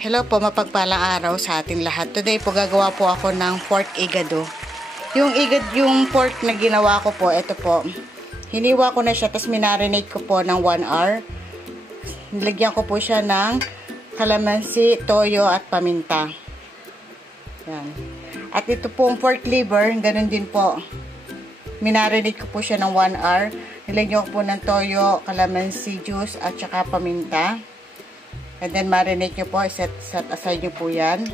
Hello po, mapagpalang araw sa ating lahat. Today po gagawa po ako ng pork igado. Yung pork na ginawa ko po, ito po. Hiniwa ko na siya, tapos minarinate ko po ng 1 hour. Nilagyan ko po siya ng kalamansi, toyo at paminta. Yan. At ito pong pork liver, ganun din po. Minarinate ko po siya ng 1 hour. Nilagyan ko po ng toyo, kalamansi juice at saka paminta. And then, marinate nyo po. Set aside nyo po yan.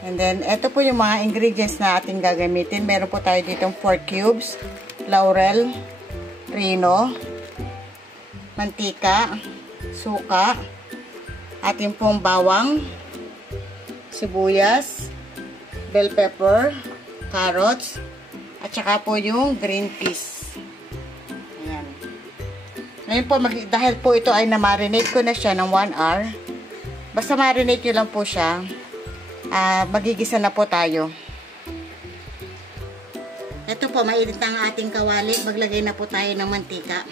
And then, ito po yung mga ingredients na ating gagamitin. Meron po tayo ditong 4 cubes, laurel, rino, mantika, suka, ating pong bawang, sibuyas, bell pepper, carrots, at saka po yung green peas. Ngayon po, dahil po ito ay na-marinate ko na siya ng 1 hour, basta marinate nyo lang po siya, magigisa na po tayo. Ito po, mainit ang ating kawali. Maglagay na po tayo ng mantika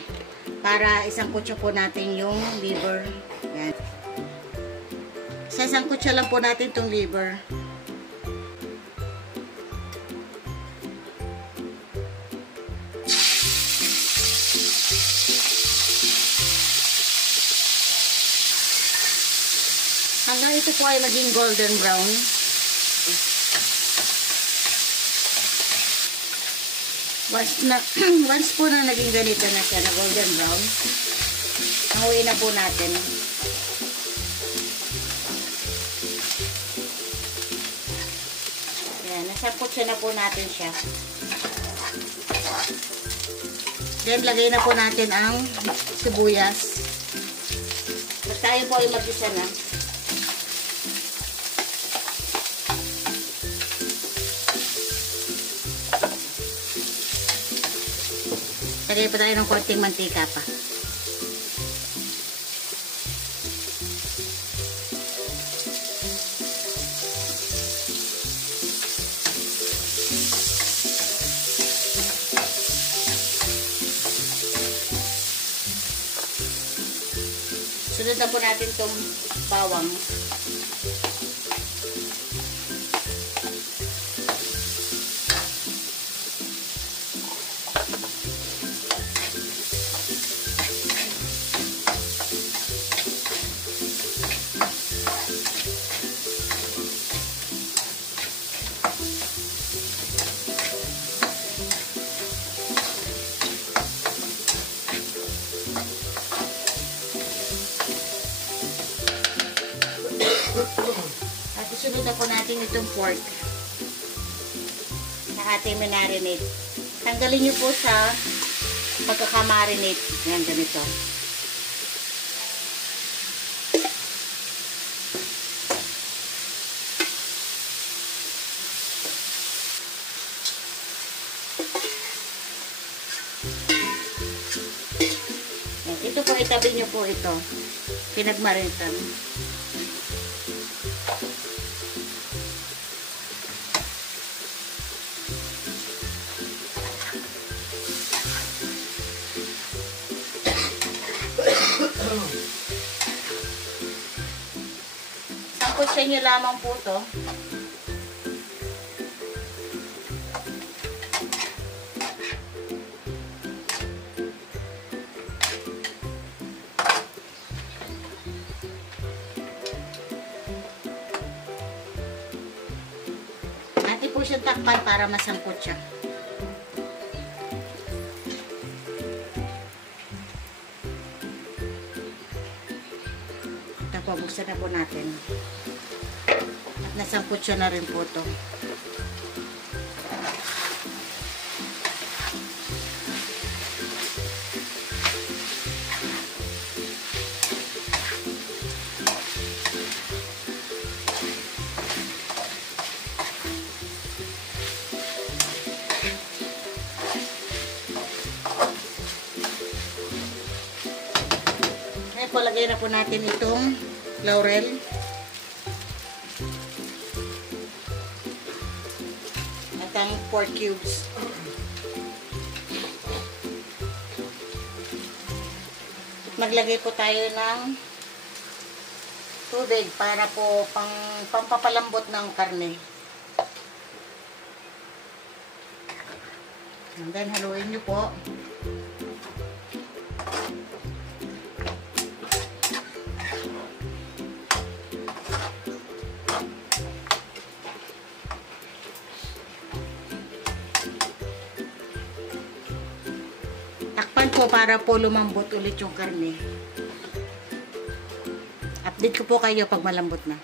para isang kutsa po natin yung liver. Yan. Sa isang kutsa lang po natin itong liver. Hanggang ito po ay maging golden brown. Once po na naging ganito na siya, na golden brown, hanguin na po natin. Ayan, nasapot siya na po natin siya. Then, lagay na po natin ang sibuyas. At tayo po ay mag-isa na. Lagay pa tayo ng konting mantika pa. Sunod na po natin itong bawang. At isunod na po natin itong pork na ating marinate. Tanggalin nyo po sa pagkakamarinate. Yan, ganito. Yan, ito po, itabi nyo po ito. Pinagmaritan. Sangkutsa nyo lamang po ito. Natin po siyang takpan para masangkot siya. Buksan na po natin. At nasangkot siya na rin po ito. Ngayon po, lagay na po natin itong laurel. At ang 4 cubes. maglagay po tayo ng tubig para po pampapalambot ng karne. And then, haluin nyo po. Takpan po para po lumambot ulit yung karne. Update ko po kayo pag malambot na.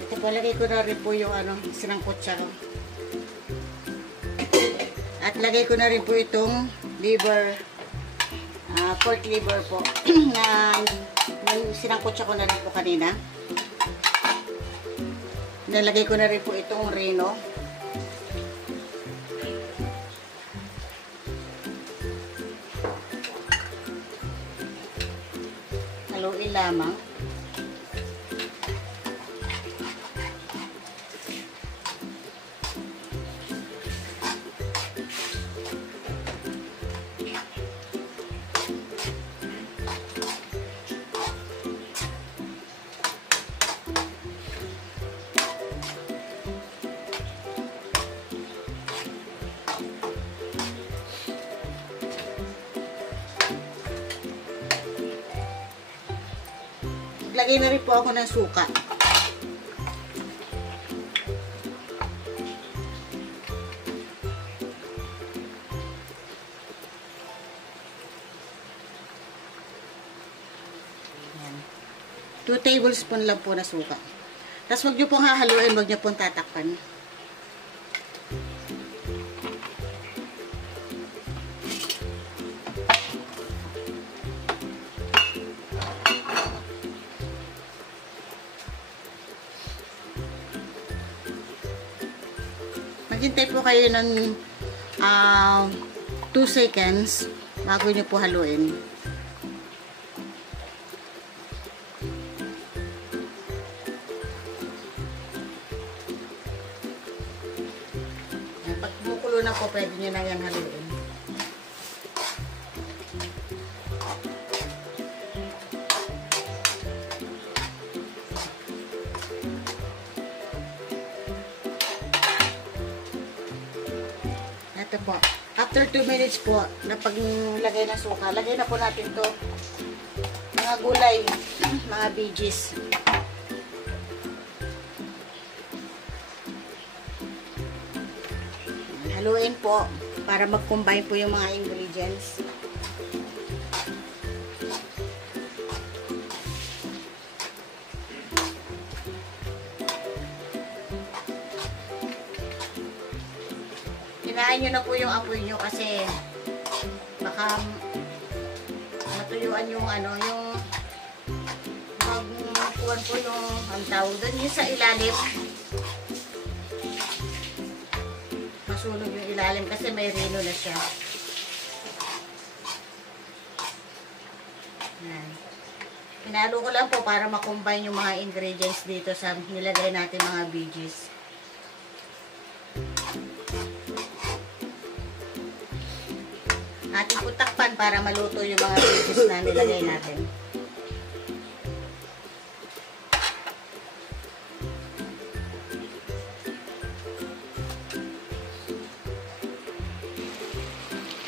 Ito po, lagay ko na rin po yung sinangkot siya. At lagay ko na rin po itong liver, pork liver po, na sinangkot siya ko na rin po kanina. Nalagay ko na rin po itong reno. Haluin lamang. Lagay na rin po ako ng suka. Ayan. 2 tablespoon lang po na suka. Tapos huwag nyo pong hahaluin, huwag nyo pong tatakpan. Maghintay po kayo ng 2 seconds bago nyo po haluin. Pag kumukulo na po, pwede nyo na yan haluin. Ito po. After 2 minutes po, na paglagay ng suka, lagay na po natin to mga gulay, mga veggies. Haluin po para mag-combine po yung mga ingredients. Hinain nyo na po yung apoy nyo kasi baka matuyuan yung yung magkuhan po yung ang tawag doon, yung sa ilalim. Masunog yung ilalim kasi may reno na siya. Yan. Pinalo ko lang po para makombine yung mga ingredients dito sa nilagay natin mga veggies. Ating putakpan para maluto yung mga veggies na nilagay natin.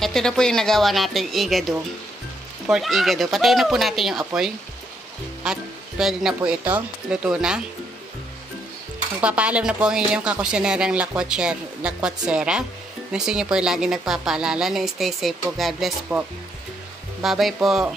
Ito na po yung nagawa nating igado. Pork igado. Patayin na po natin yung apoy. At pwede na po ito. Luto na. Magpapaalam na po ang inyong kakusinerang lakwatsera. Nasa inyo po yung lagi nagpapaalala na stay safe po. God bless po. Bye-bye po.